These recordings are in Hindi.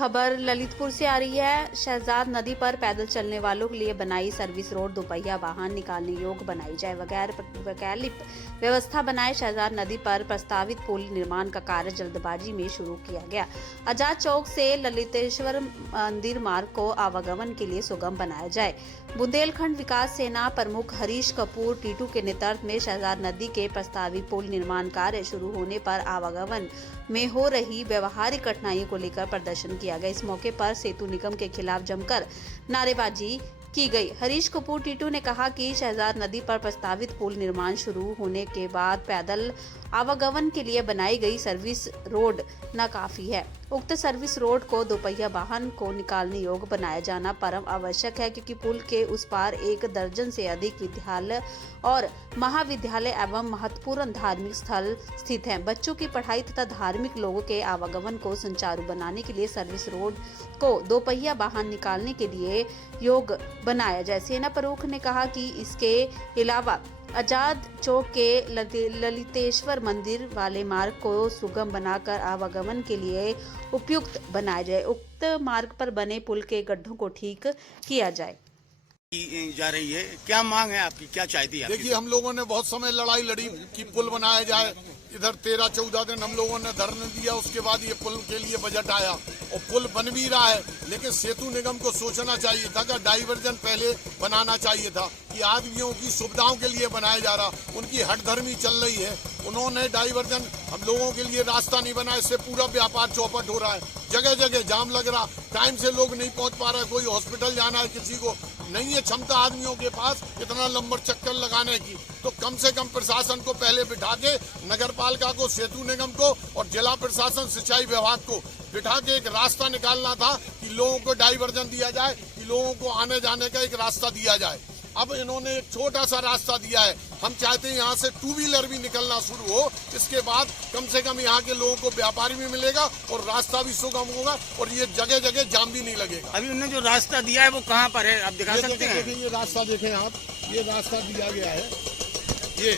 खबर ललितपुर से आ रही है। शहजाद नदी पर पैदल चलने वालों के लिए बनाई सर्विस रोड दोपहिया वाहन निकालने योग्य बनाई जाए, बगैर वैकल्पिक व्यवस्था बनाए शहजाद नदी पर प्रस्तावित पुल निर्माण का कार्य जल्दबाजी में शुरू किया गया। आजाद चौक से ललितेश्वर मंदिर मार्ग को आवागमन के लिए सुगम बनाया जाए। बुंदेलखंड विकास सेना प्रमुख हरीश कपूर टीटू के नेतृत्व में शहजाद नदी के प्रस्तावित पुल निर्माण कार्य शुरू होने पर आवागमन में हो रही व्यवहारिक कठिनाइयों को लेकर प्रदर्शन किया गया। इस मौके पर सेतु निगम के खिलाफ जमकर नारेबाजी की गई। हरीश कपूर टीटू ने कहा कि शहजाद नदी पर प्रस्तावित पुल निर्माण शुरू होने के बाद पैदल आवागमन के लिए बनाई गई सर्विस रोड नाकाफी है। उक्त सर्विस रोड को दोपहिया वाहन को निकालने योग्य बनाया जाना परम आवश्यक है, क्योंकि पुल के उस पार 1 दर्जन से अधिक विद्यालय और महाविद्यालय एवं महत्वपूर्ण धार्मिक स्थल स्थित हैं। बच्चों की पढ़ाई तथा धार्मिक लोगों के आवागमन को सुचारू बनाने के लिए सर्विस रोड को दोपहिया वाहन निकालने के लिए योग्य बनाया जाए। सेना प्रमुख ने कहा कि इसके अलावा आजाद चौक के ललितेश्वर मंदिर वाले मार्ग को सुगम बनाकर आवागमन के लिए उपयुक्त बनाया जाए। उक्त मार्ग पर बने पुल के गड्ढों को ठीक किया जाए। जा रही है, क्या मांग है आपकी, क्या चाहती है? देखिए, हम लोगों ने बहुत समय लड़ाई लड़ी कि पुल बनाया जाए। इधर 13-14 दिन हम लोगों ने धरने दिया, उसके बाद ये पुल के लिए बजट आया और पुल बन भी रहा है। लेकिन सेतु निगम को सोचना चाहिए था कि डाइवर्जन पहले बनाना चाहिए था कि आदमियों की सुविधाओं के लिए बनाया जा रहा, उनकी हठधर्मी चल रही है। उन्होंने डाइवर्जन हम लोगों के लिए रास्ता नहीं बनाया, इससे पूरा व्यापार चौपट हो रहा है। जगह जगह जाम लग रहा, टाइम से लोग नहीं पहुंच पा रहे। कोई हॉस्पिटल जाना है, किसी को नहीं है क्षमता आदमियों के पास इतना लंबा चक्कर लगाने की, तो कम से कम प्रशासन को पहले बिठा के, नगर पालिका को, सेतु निगम को और जिला प्रशासन सिंचाई विभाग को बिठा के एक रास्ता निकालना था कि लोगों को डाइवर्जन दिया जाए, कि लोगों को आने जाने का एक रास्ता दिया जाए। अब इन्होंने एक छोटा सा रास्ता दिया है। हम चाहते हैं यहाँ से 2 व्हीलर भी निकलना शुरू हो, इसके बाद कम से कम यहाँ के लोगों को व्यापार भी मिलेगा और रास्ता भी सुगम होगा और ये जगह जगह जाम भी नहीं लगेगा। अभी उन्होंने जो रास्ता दिया है वो कहाँ पर है, आप दिखा सकते हैं? देखिए, ये रास्ता देखें आप, ये रास्ता दिया गया है। ये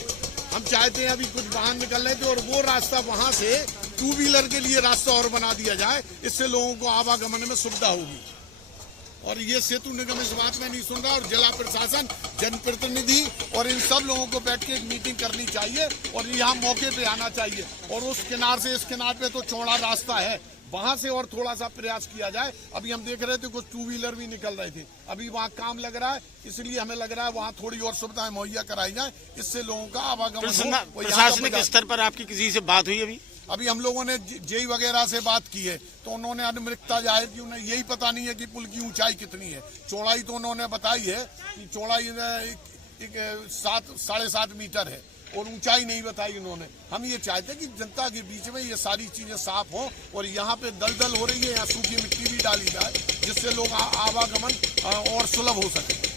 हम चाहते हैं अभी कुछ वाहन निकल रहे थे और वो रास्ता वहाँ से 2 व्हीलर के लिए रास्ता और बना दिया जाए, इससे लोगों को आवागमन में सुविधा होगी। और ये सेतु निगम इस बात में नहीं सुन रहा और जिला प्रशासन, जनप्रतिनिधि और इन सब लोगों को बैठ के एक मीटिंग करनी चाहिए और यहाँ मौके पे आना चाहिए। और उस किनार से इस किनार पे तो चौड़ा रास्ता है, वहां से और थोड़ा सा प्रयास किया जाए। अभी हम देख रहे थे कुछ 2 व्हीलर भी निकल रहे थे, अभी वहाँ काम लग रहा है, इसलिए हमें लग रहा है वहाँ थोड़ी और सुविधाएं मुहैया कराई जाए, इससे लोगों का आवागमन हो। प्रशासनिक स्तर पर आपकी किसी से बात हुई? अभी हम लोगों ने जेई वगैरह से बात की है, तो उन्होंने अनुमृतता जाहिर की। उन्हें यही पता नहीं है कि पुल की ऊंचाई कितनी है। चौड़ाई तो उन्होंने बताई है कि चौड़ाई 7.5 मीटर है और ऊंचाई नहीं बताई उन्होंने। हम ये चाहते हैं कि जनता के बीच में ये सारी चीजें साफ हों और यहाँ पे दलदल हो रही है, यहाँ सूखी मिट्टी भी डाली जाए, जिससे लोग आवागमन और सुलभ हो सके।